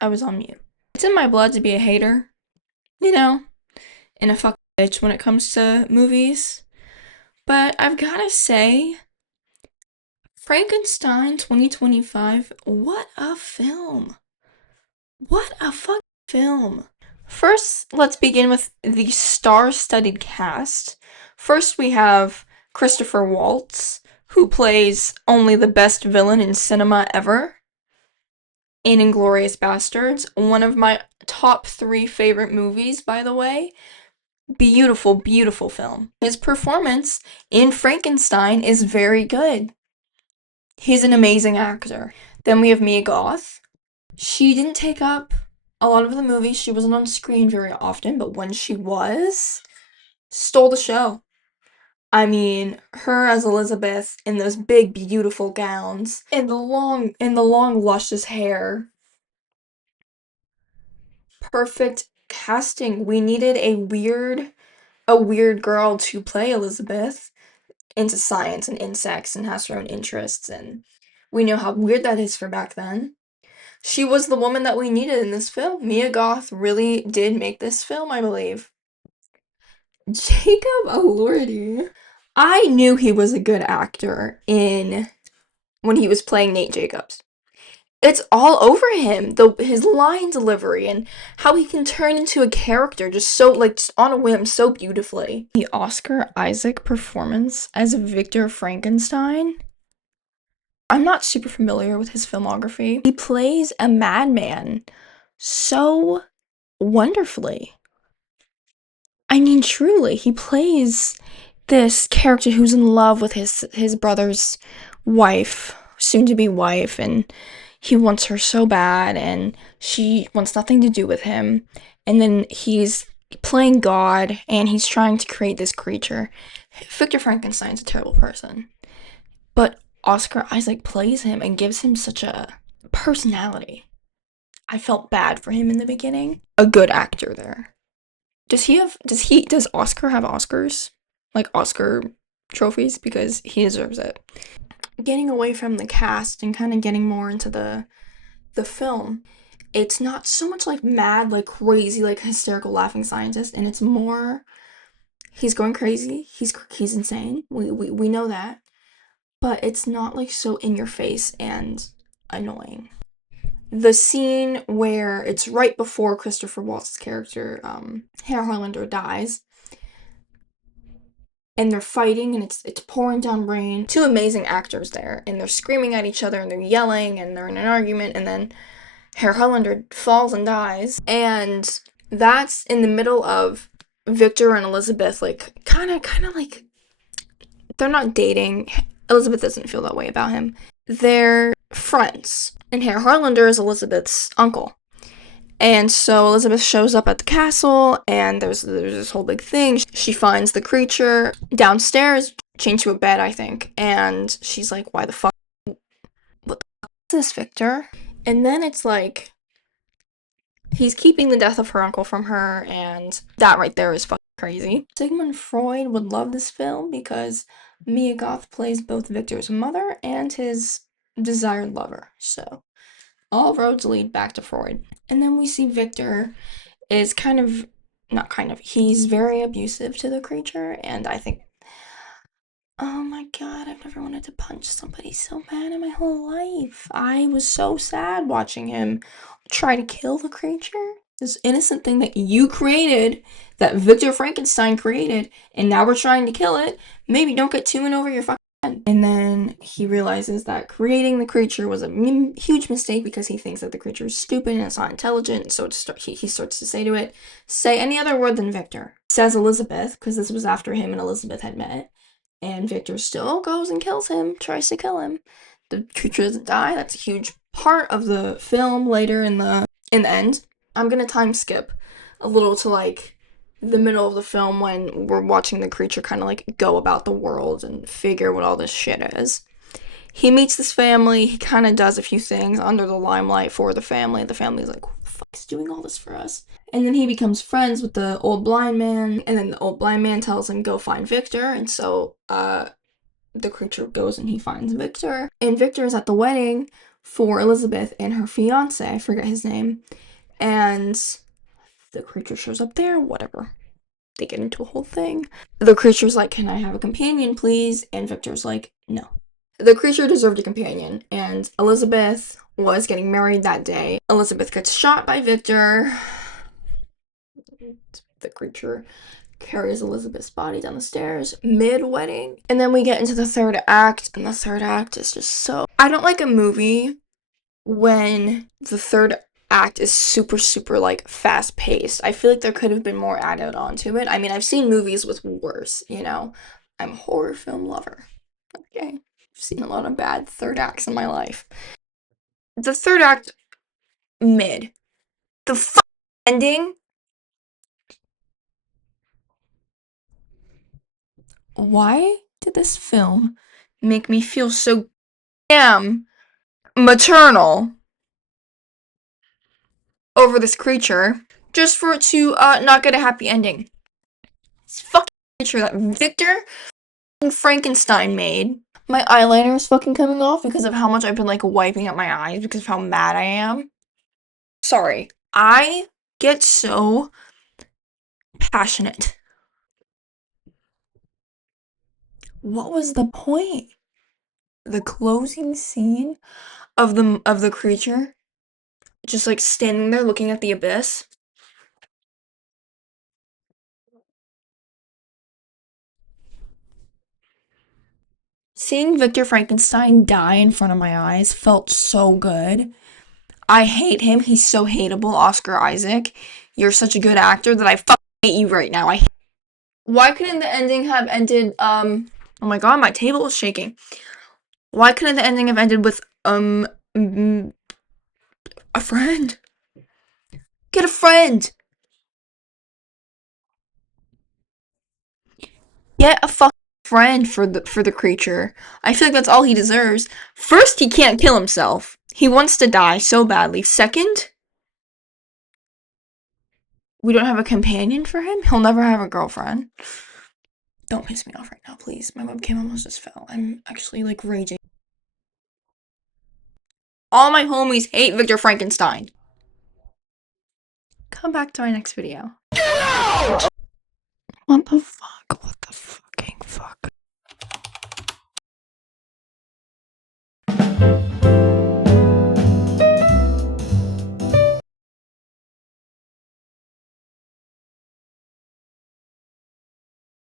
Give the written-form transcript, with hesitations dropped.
I was on mute. It's in my blood to be a hater, you know, and a fucking bitch when it comes to movies. But I've gotta say, Frankenstein 2025, what a film. What a fucking film. First, let's begin with the star-studded cast. First, we have Christopher Waltz, who plays only the best villain in cinema ever in Inglourious Bastards, one of my top 3 favorite movies, by the way. Beautiful, beautiful film. His performance in Frankenstein is very good. He's an amazing actor. Then we have Mia Goth. She didn't take up a lot of the movies. She wasn't on screen very often, but when she was, stole the show. I mean, her as Elizabeth in those big, beautiful gowns, and the long, luscious hair. Perfect casting. We needed a weird girl to play Elizabeth, into science and insects and has her own interests, and we know how weird that is for back then. She was the woman that we needed in this film. Mia Goth really did make this film, I believe. Jacob Elordi. I knew he was a good actor in when he was playing Nate Jacobs. It's all over him, his line delivery and how he can turn into a character just so, like, just on a whim so beautifully. The Oscar Isaac performance as Victor Frankenstein. I'm not super familiar with his filmography. He plays a madman so wonderfully. I mean, truly, he plays this character who's in love with his brother's wife, soon-to-be wife, and he wants her so bad, and she wants nothing to do with him. And then he's playing God, and he's trying to create this creature. Victor Frankenstein's a terrible person, but Oscar Isaac plays him and gives him such a personality. I felt bad for him in the beginning. A good actor there. Does Oscar have Oscars? Like Oscar trophies? Because he deserves it. Getting away from the cast and kind of getting more into the film, it's not so much like mad, like crazy, like hysterical laughing scientist, and it's more he's going crazy, he's insane. We know that. But it's not like so in your face and annoying. The scene where it's right before Christopher Waltz's character, Herr Hollander, dies, and they're fighting, and it's pouring down rain. Two amazing actors there, and they're screaming at each other, and they're yelling, and they're in an argument, and then Herr Hollander falls and dies, and that's in the middle of Victor and Elizabeth, like, kind of like, they're not dating. Elizabeth doesn't feel that way about him. They're friends, and Herr Hollander is Elizabeth's uncle. And so Elizabeth shows up at the castle, and there's this whole big thing. She finds the creature downstairs, chained to a bed, I think, and she's like, why the fuck? What the fuck is this, Victor? And then it's like, he's keeping the death of her uncle from her, and that right there is fucking crazy. Sigmund Freud would love this film because Mia Goth plays both Victor's mother and his desired lover, so all roads lead back to Freud. And then we see Victor is he's very abusive to the creature, and I think, oh my god, I've never wanted to punch somebody so bad in my whole life. I was so sad watching him try to kill the creature. This innocent thing that you created, that Victor Frankenstein created, and now we're trying to kill it. Maybe don't get too in over your fucking head. And then he realizes that creating the creature was a huge mistake because he thinks that the creature is stupid and it's not intelligent. And so he starts to say to it, say any other word than Victor. Says Elizabeth, because this was after him and Elizabeth had met. And Victor still goes and kills him, tries to kill him. The creature doesn't die. That's a huge part of the film later in the end. I'm gonna time skip a little to, like, the middle of the film when we're watching the creature kind of, like, go about the world and figure what all this shit is. He meets this family. He kind of does a few things under the limelight for the family. The family's like, who the fuck is doing all this for us? And then he becomes friends with the old blind man, and then the old blind man tells him, go find Victor, and so, the creature goes and he finds Victor. And Victor is at the wedding for Elizabeth and her fiance, I forget his name, and the creature shows up there, whatever. They get into a whole thing. The creature's like, can I have a companion, please? And Victor's like, no. The creature deserved a companion, and Elizabeth was getting married that day. Elizabeth gets shot by Victor. The creature carries Elizabeth's body down the stairs mid-wedding. And then we get into the third act, and the third act is just so... I don't like a movie when the third act is super, super, like, fast-paced. I feel like there could have been more added onto it. I mean, I've seen movies with worse, you know? I'm a horror film lover. Okay? I've seen a lot of bad third acts in my life. The third act, mid. The ending... Why did this film make me feel so damn maternal over this creature just for it to not get a happy ending? This fucking creature that Victor Frankenstein made. My eyeliner is fucking coming off because of how much I've been like wiping out my eyes because of how mad I am. Sorry. I get so passionate. What was the point? The closing scene of the creature just like standing there looking at the abyss. Seeing Victor Frankenstein die in front of my eyes felt so good. I hate him. He's so hateable, Oscar Isaac. You're such a good actor that I fucking hate you right now. Why couldn't the ending have ended, oh my god, my table is shaking. Why couldn't the ending have ended with, a friend? Get a friend! Get a fucking friend for the creature. I feel like that's all he deserves. First, he can't kill himself. He wants to die so badly. Second, we don't have a companion for him. He'll never have a girlfriend. Don't piss me off right now, please. My webcam almost just fell. I'm actually, like, raging. All my homies hate Victor Frankenstein. Come back to my next video. Get out! What the fuck? What the fuck?